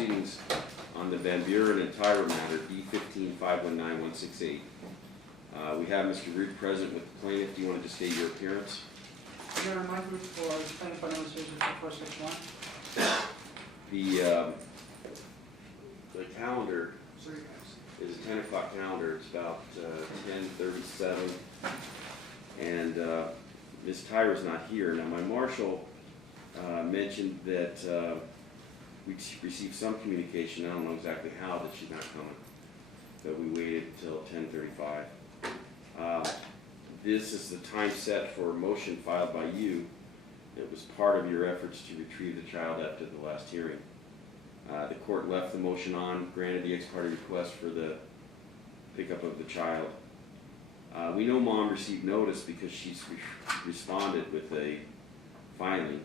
proceedings on the Vanburen and Tyra matter, D15-519168. We have Mr. Root present with the plaintiff. Do you want to just state your appearance? Your Honor, my group for plaintiff by demonstration 461. The calendar is a 10 o'clock calendar. It's about 10:37, and Ms. Tyra's not here. Now, my marshal mentioned that we received some communication. I don't know exactly how that she's not coming, but we waited until 10:35. This is the time set for a motion filed by you. It was part of your efforts to retrieve the child after the last hearing. The court left the motion on, granted the ex parte request for the pickup of the child. We know Mom received notice because she's responded with a filing.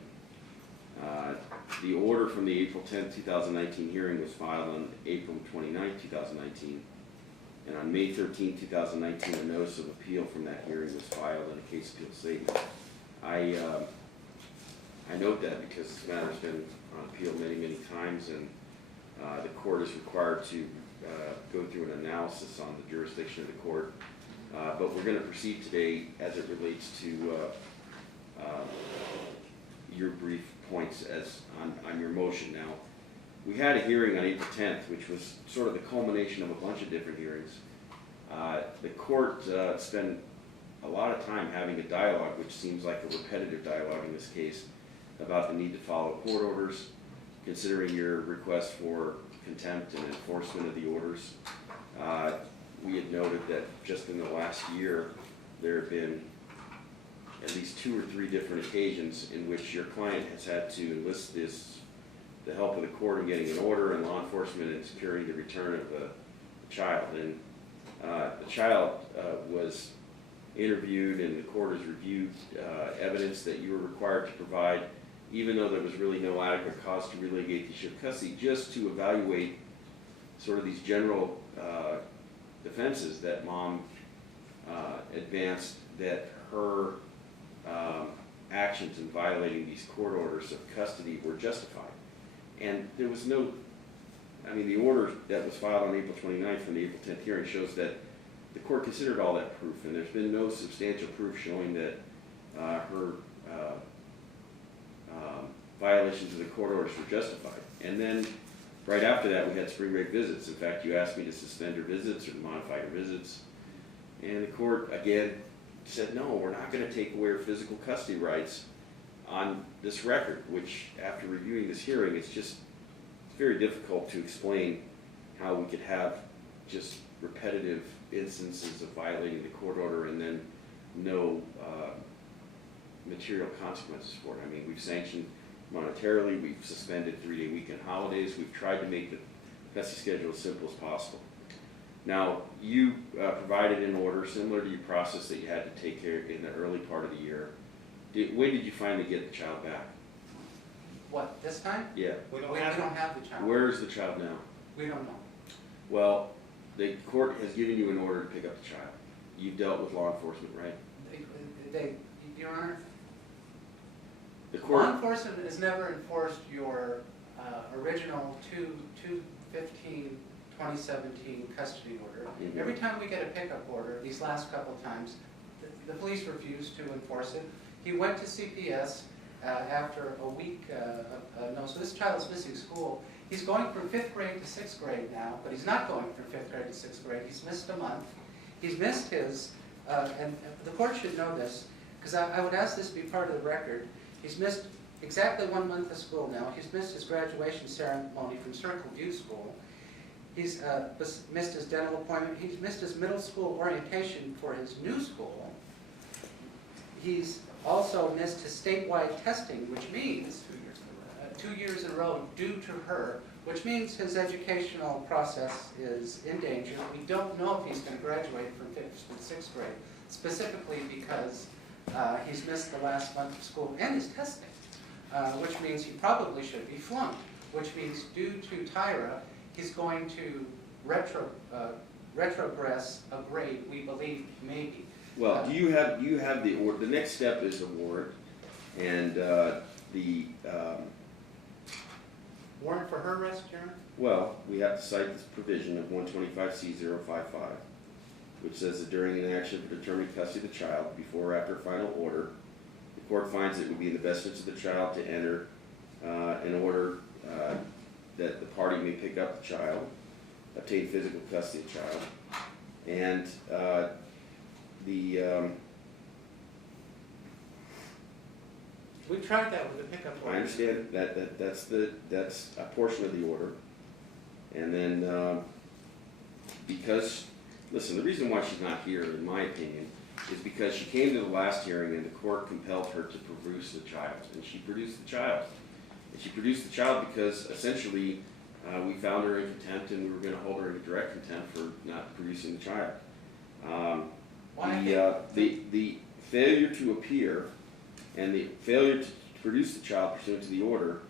The order from the April 10, 2019 hearing was filed on April 29, 2019. And on May 13, 2019, a notice of appeal from that hearing was filed in a case appeal statement. I note that because this matter has been on appeal many, many times, and the court is required to go through an analysis on the jurisdiction of the court. But we're going to proceed today as it relates to your brief points as on your motion. Now, we had a hearing on April 10th, which was sort of the culmination of a bunch of different hearings. The court spent a lot of time having a dialogue, which seems like a repetitive dialogue in this case, about the need to follow court orders, considering your request for contempt and enforcement of the orders. We had noted that just in the last year, there have been at least 2 or 3 different occasions in which your client has had to enlist the help of the court in getting an order and law enforcement in securing the return of the child. And the child was interviewed, and the court has reviewed evidence that you were required to provide, even though there was really no adequate cause to relitigate the issue of custody, just to evaluate sort of these general defenses that Mom advanced, that her actions in violating these court orders of custody were justified. And there was no, I mean, the order that was filed on April 29th from the April 10th hearing shows that the court considered all that proof, and there's been no substantial proof showing that her violations of the court orders were justified. And then right after that, we had spring break visits. In fact, you asked me to suspend her visits or to modify her visits. And the court, again, said, no, we're not going to take away her physical custody rights on this record, which after reviewing this hearing, it's very difficult to explain how we could have just repetitive instances of violating the court order and then no material consequences for it. I mean, we've sanctioned monetarily, we've suspended 3-day weekend holidays, we've tried to make the custody schedule as simple as possible. Now, you provided an order similar to your process that you had to take care in the early part of the year. When did you finally get the child back? What, this time? Yeah. We don't have the child. Where is the child now? We don't know. Well, the court has given you an order to pick up the child. You've dealt with law enforcement, right? Your Honor, The court. law enforcement has never enforced your original 2/15/2017 custody order. Mm-hmm. Every time we get a pickup order, these last couple of times, the police refuse to enforce it. He went to CPS after a week no, so this child's missing school. He's going from 5th grade to 6th grade now, but he's not going from 5th grade to 6th grade. He's missed a month. He's missed his, and the court should know this, because I would ask this to be part of the record. He's missed exactly 1 month of school now. He's missed his graduation ceremony from Circle View School. He's missed his dental appointment. He's missed his middle school orientation for his new school. He's also missed his statewide testing, which means 2 years in a row due to her, which means his educational process is in danger. We don't know if he's going to graduate from 5th to 6th grade, specifically because he's missed the last month of school and his testing, which means he probably should be flunked, which means due to Tyra, he's going to retrogress a grade, we believe, maybe. Well, you have the order. The next step is a warrant, and warrant for her arrest, Your Honor? Well, we have to cite this provision of 125C055, which says that during an action for determining custody of the child, before or after final order, the court finds it would be in the best interest of the child to enter an order that the party may pick up the child, obtain physical custody of the child, and We tried that with the pickup order. I understand that's a portion of the order. And then, because, listen, the reason why she's not here, in my opinion, is because she came to the last hearing and the court compelled her to produce the child, and she produced the child. And she produced the child because essentially we found her in contempt and we were going to hold her in direct contempt for not producing the child. The failure to appear and the failure to produce the child pursuant to the order,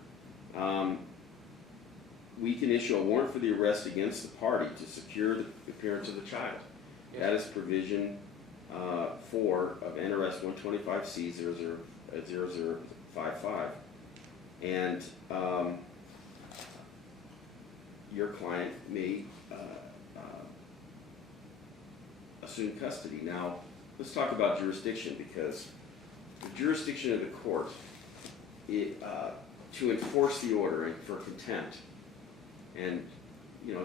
we can issue a warrant for the arrest against the party to secure the appearance of the child. Yes. That is provision 4 of NRS 125C0055. And your client may assume custody. Now, let's talk about jurisdiction, because the jurisdiction of the court to enforce the order and for contempt. And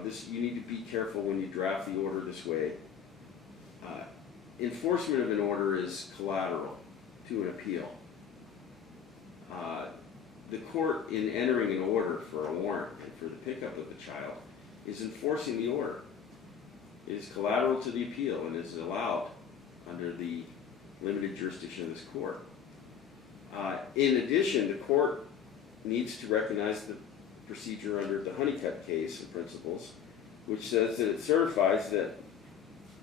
this, you need to be careful when you draft the order this way. Enforcement of an order is collateral to an appeal. The court, in entering an order for a warrant and for the pickup of the child, is enforcing the order. It is collateral to the appeal and is allowed under the limited jurisdiction of this court. In addition, the court needs to recognize the procedure under the Honeycutt case and principles, which says that it certifies that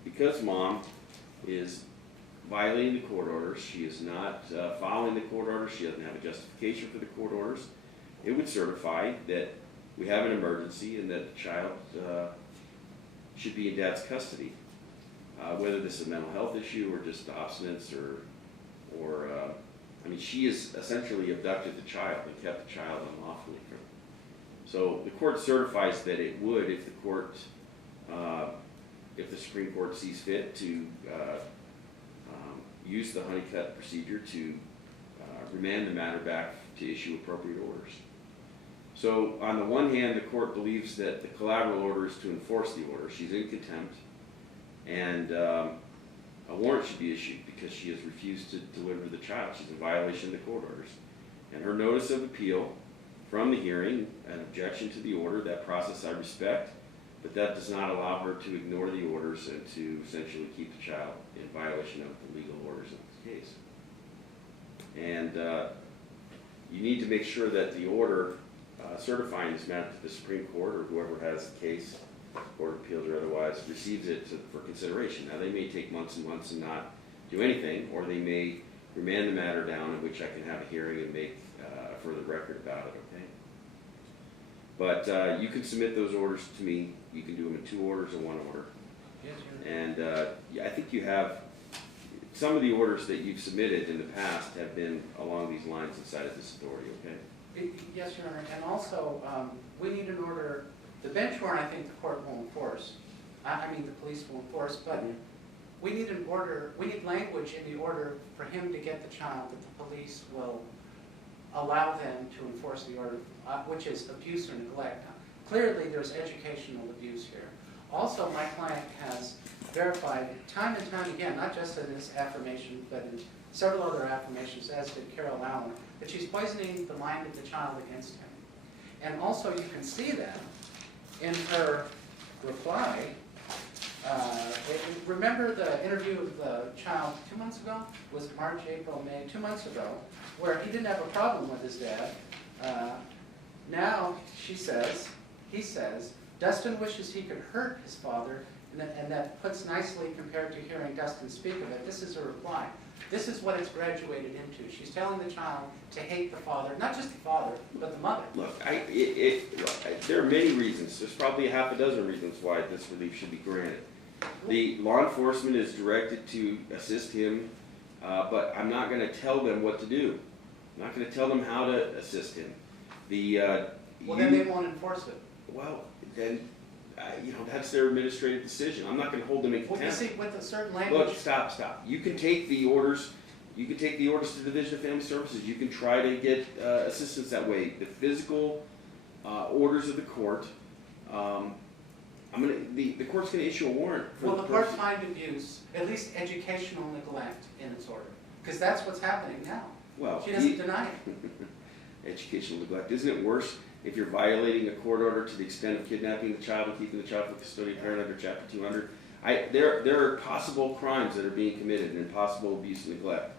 because mom is violating the court orders, she is not following the court orders, she doesn't have a justification for the court orders, it would certify that we have an emergency and that the child should be in dad's custody. Whether this is a mental health issue or just obstinance or I mean, she has essentially abducted the child and kept the child unlawfully. So the court certifies that it would, if the court, if the Supreme Court sees fit to use the Honeycutt procedure to remand the matter back to issue appropriate orders. So on the one hand, the court believes that the collateral order is to enforce the order. She's in contempt, and a warrant should be issued because she has refused to deliver the child. She's in violation of the court orders. And her notice of appeal from the hearing, an objection to the order, that process I respect, but that does not allow her to ignore the orders and to essentially keep the child in violation of the legal orders in this case. And you need to make sure that the order certifying this matter to the Supreme Court or whoever has the case, Court of Appeals or otherwise, receives it for consideration. Now, they may take months and months and not do anything, or they may remand the matter down, in which I can have a hearing and make a further record about it, okay? But you can submit those orders to me. You can do them in 2 orders or 1 order. Yes, sir. And I think you have, some of the orders that you've submitted in the past have been along these lines inside of this authority, okay? Yes, Your Honor, and also, we need an order, the bench warrant I think the court will enforce. I mean, the police will enforce, but we need an order, we need language in the order for him to get the child that the police will allow them to enforce the order, which is abuse or neglect. Clearly, there's educational abuse here. Also, my client has verified time and time again, not just in this affirmation, but in several other affirmations, as did Carol Allen, that she's poisoning the mind of the child against him. And also, you can see that in her reply. Remember the interview of the child 2 months ago? Was it March, April, May? 2 months ago, where he didn't have a problem with his dad. Now he says, Dustin wishes he could hurt his father, and that puts nicely compared to hearing Dustin speak of it. This is a reply. This is what it's graduated into. She's telling the child to hate the father, not just the father, but the mother. Look, there are many reasons. There's probably a half a dozen reasons why this relief should be granted. The law enforcement is directed to assist him, but I'm not going to tell them what to do. I'm not going to tell them how to assist him. The Well, then they won't enforce it. Well, then, that's their administrative decision. I'm not gonna hold them in Well, you contempt. see, with a certain language. Look, stop. You can take the orders to the Division of Family Services. You can try to get assistance that way. The physical orders of the court, the court's gonna issue a warrant for Will the the court person. find abuse, at least educational neglect in its order? Because that's what's happening now. Well, She doesn't deny it. educational neglect. Isn't it worse if you're violating a court order to the extent of kidnapping the child and keeping the child for custodial parent under Chapter 200? There are possible crimes that are being committed and possible abuse and neglect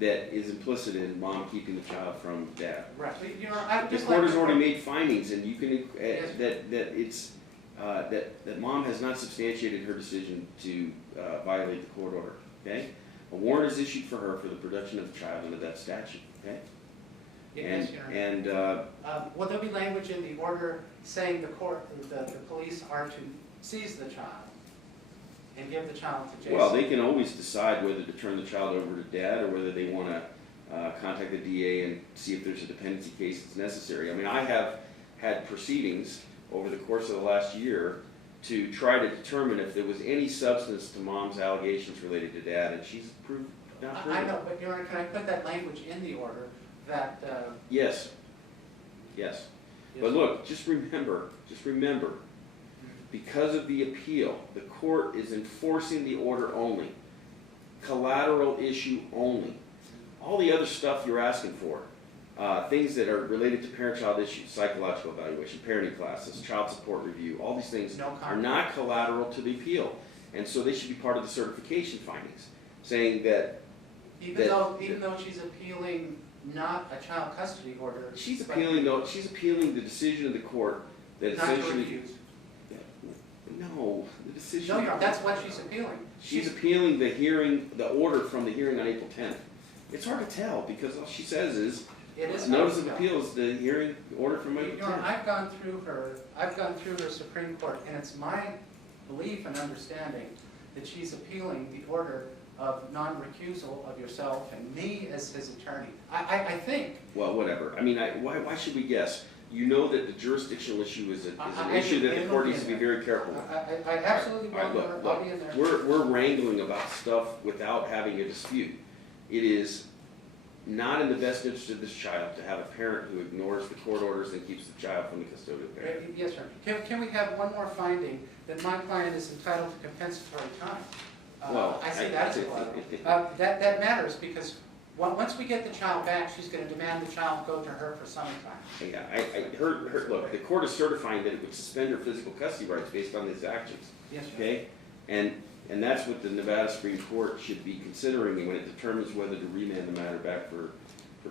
that is implicit in mom keeping the child from dad. Right. I'd The just court like has to- already made findings, and you can Yes. that mom has not substantiated her decision to violate the court order. Okay, a warrant is issued for her for the production of the child under that statute. Okay, Yes, Your Honor. and Will there be language in the order saying the police are to seize the child and give the child to Jason? well, they can always decide whether to turn the child over to dad or whether they want to contact the DA and see if there's a dependency case that's necessary. I mean, I have had proceedings over the course of the last year to try to determine if there was any substance to mom's allegations related to dad, and she's proved not I proven. know, but Your Honor, can I put that language in the order that? Yes. But look, just remember, because of the appeal, the court is enforcing the order only. Collateral issue only. All the other stuff you're asking for, things that are related to parent-child issues, psychological evaluation, parenting classes, child support review, all these things No are comment. not collateral to the appeal. And so they should be part of the certification findings, saying that Even though she's appealing not a child custody order. she's but appealing the decision of the court that Not to essentially. refuse. No, the decision. No, Your Honor, that's what she's appealing. She's appealing the order from the hearing on April 10th. It's hard to tell because all she says is, It is notice hard of to tell. appeal is the hearing order from April Your Honor, 10th. I've gone through her Supreme Court, and it's my belief and understanding that she's appealing the order of non-recusal of yourself and me as his attorney. I think. Well, whatever. I mean, why should we guess? You know that the jurisdictional issue is an issue that the court needs to be very careful with. I absolutely All right, will, I'll be in there. We're wrangling about stuff without having a dispute. It is not in the best interest of this child to have a parent who ignores the court orders and keeps the child from the custodial parent. Yes, sir. Can we have one more finding, that my client is entitled to compensatory time? Well, I see that as a collateral. That matters, because once we get the child back, she's gonna demand the child go to her for summertime. Yeah, look, the court is certifying that it would suspend her physical custody rights based on these actions. Yes, sir. Okay? And that's what the Nevada Supreme Court should be considering when it determines whether to remand the matter back for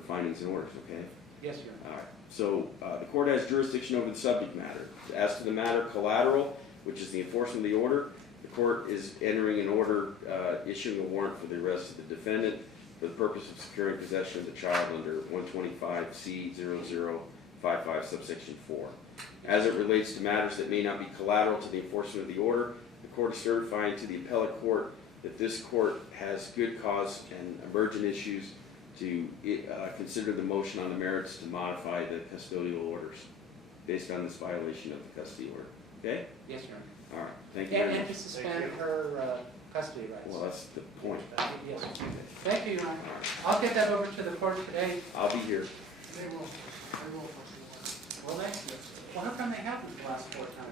findings and orders, okay? Yes, sir. All right, so the court has jurisdiction over the subject matter. As to the matter collateral, which is the enforcement of the order, the court is entering an order issuing a warrant for the arrest of the defendant for the purpose of securing possession of the child under 125C0055 subsection 4. As it relates to matters that may not be collateral to the enforcement of the order, the court is certifying to the appellate court that this court has good cause and emergent issues to consider the motion on the merits to modify the custodial orders based on this violation of the custody order. Okay? Yes, sir. All right. Thank you very And much. to suspend her custody rights. Well, that's the point. Yes, sir. Thank you, Your Honor. I'll get that over to the court today. I'll be here. Well, thank you. Well, how come they haven't the last 4 times?